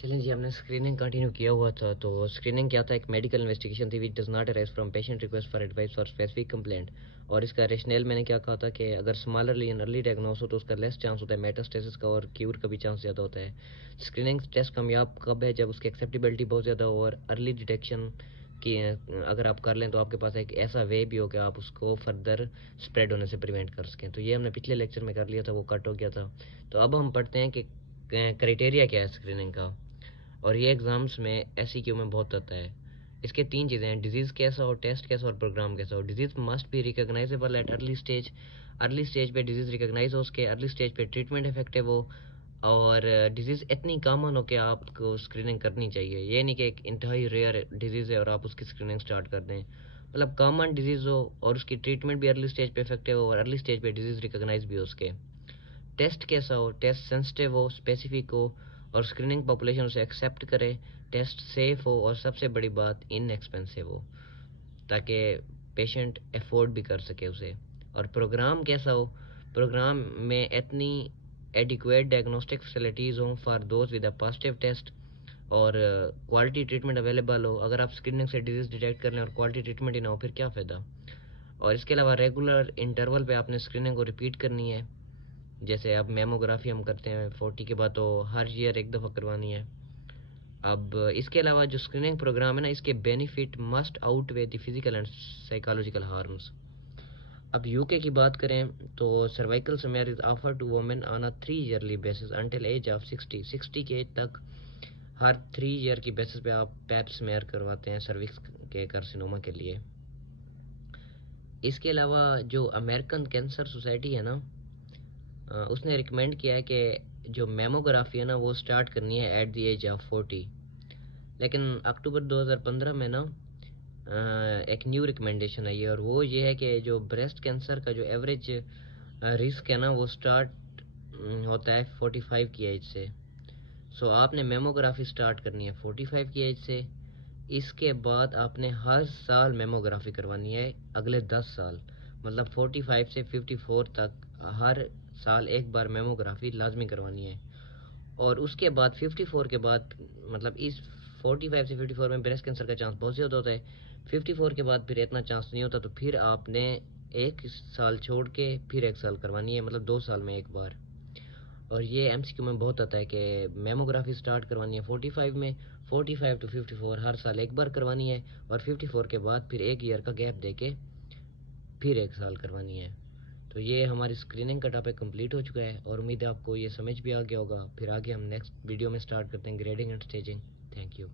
चलें जी, हमने screening continue किया हुआ था। तो स्क्रीनिंग क्या था, एक मेडिकल इन्वेस्टिगेशन थी which does not arise from patient request for advice for specific complaint. और इसका रेशनल मैंने क्या कहा था कि अगर स्मॉलरली एंड अर्ली डायग्नोस हो तो उसका लेस चांस होता है मेटास्टेसिस का, और क्यूर का भी चांस ज़्यादा होता है। स्क्रीनिंग टेस्ट कामयाब कब है, जब उसकी एक्सेप्टेबिलिटी बहुत ज़्यादा हो और अर्ली डिटेक्शन कि अगर आप कर लें तो आपके पास एक ऐसा वे भी हो कि आप उसको फर्दर स्प्रेड होने से प्रिवेंट कर सकें। तो ये हमने पिछले लेक्चर में कर लिया था, वो कट हो गया था। तो अब हम पढ़ते हैं कि क्राइटेरिया क्या है स्क्रीनिंग का, और ये एग्ज़ाम्स में SEQ में बहुत आता है। इसके 3 चीज़ें हैं, डिजीज़ कैसा हो, टेस्ट कैसा और प्रोग्राम कैसा हो। Disease must be recognisable at early stage. Early stage पे डिजीज़ रिकॉग्नाइज हो, उसके अर्ली स्टेज पे ट्रीटमेंट इफेक्टिव हो, और डिजीज़ इतनी कॉमन हो कि आपको स्क्रीनिंग करनी चाहिए। ये नहीं कि एक इंतहाई रेयर डिजीज़ है और आप उसकी स्क्रीनिंग स्टार्ट कर दें। मतलब कॉमन डिजीज़ हो और उसकी ट्रीटमेंट भी अर्ली स्टेज पे इफेक्टिव हो और अर्ली स्टेज पे डिजीज़ रिकॉग्नाइज भी हो उसके। टेस्ट कैसा हो, टेस्ट सेंसिटिव हो, स्पेसिफिक हो और स्क्रीनिंग पॉपुलेशन उसे एक्सेप्ट करे। टेस्ट सेफ हो और सबसे बड़ी बात इनएक्सपेंसिव हो, ताकि पेशेंट अफोर्ड भी कर सके उसे। और प्रोग्राम कैसा हो, प्रोग्राम में इतनी एडिक्वेट डायग्नोस्टिक फैसिलिटीज़ हों for those with a positive test, और क्वालिटी ट्रीटमेंट अवेलेबल हो। अगर आप स्क्रीनिंग से डिजीज़ डिटेक्ट कर लें और क्वालिटी ट्रीटमेंट ही ना हो फिर क्या फ़ायदा। और इसके अलावा रेगुलर इंटरवल पे आपने स्क्रीनिंग को रिपीट करनी है। जैसे अब मेमोग्राफी हम करते हैं 40 के बाद, तो हर ईयर एक दफ़ा करवानी है। अब इसके अलावा जो स्क्रीनिंग प्रोग्राम है ना, इसके benefit must outweigh the physical and psychological harms. अब यूके की बात करें तो cervical smear is offer to women on a 3 yearly basis until age of 60 के एज तक। हर 3 ईयर की बेसिस पे आप पैप स्मेयर करवाते हैं सर्विक्स के कार्सिनोमा के लिए। इसके अलावा जो अमेरिकन कैंसर सोसाइटी है ना, उसने रिकमेंड किया है कि जो मेमोग्राफी है ना वो स्टार्ट करनी है एट द एज ऑफ 40। लेकिन अक्टूबर 2015 में ना एक न्यू रिकमेंडेशन आई है, और वो ये है कि जो ब्रेस्ट कैंसर का जो एवरेज रिस्क है ना वो स्टार्ट होता है 45 की एज से। सो आपने मेमोग्राफी स्टार्ट करनी है 45 की एज से। इसके बाद आपने हर साल मेमोग्राफी करवानी है अगले 10 साल, मतलब 45 से 54 तक हर साल एक बार मेमोग्राफी लाजमी करवानी है। और उसके बाद 54 के बाद, मतलब इस 45 से 54 में ब्रेस्ट कैंसर का चांस बहुत ज़्यादा होता है। 54 के बाद फिर इतना चांस नहीं होता, तो फिर आपने एक साल छोड़ के फिर एक साल करवानी है, मतलब 2 साल में एक बार। और ये MCQ में बहुत आता है कि मेमोग्राफी स्टार्ट करवानी है 45 में, 45 टू 54 हर साल एक बार करवानी है, और 54 के बाद फिर एक ईयर का गैप दे के फिर एक साल करवानी है। तो ये हमारी स्क्रीनिंग का टॉपिक कंप्लीट हो चुका है, और उम्मीद है आपको ये समझ भी आ गया होगा। फिर आगे हम नेक्स्ट वीडियो में स्टार्ट करते हैं grading and staging. Thank you.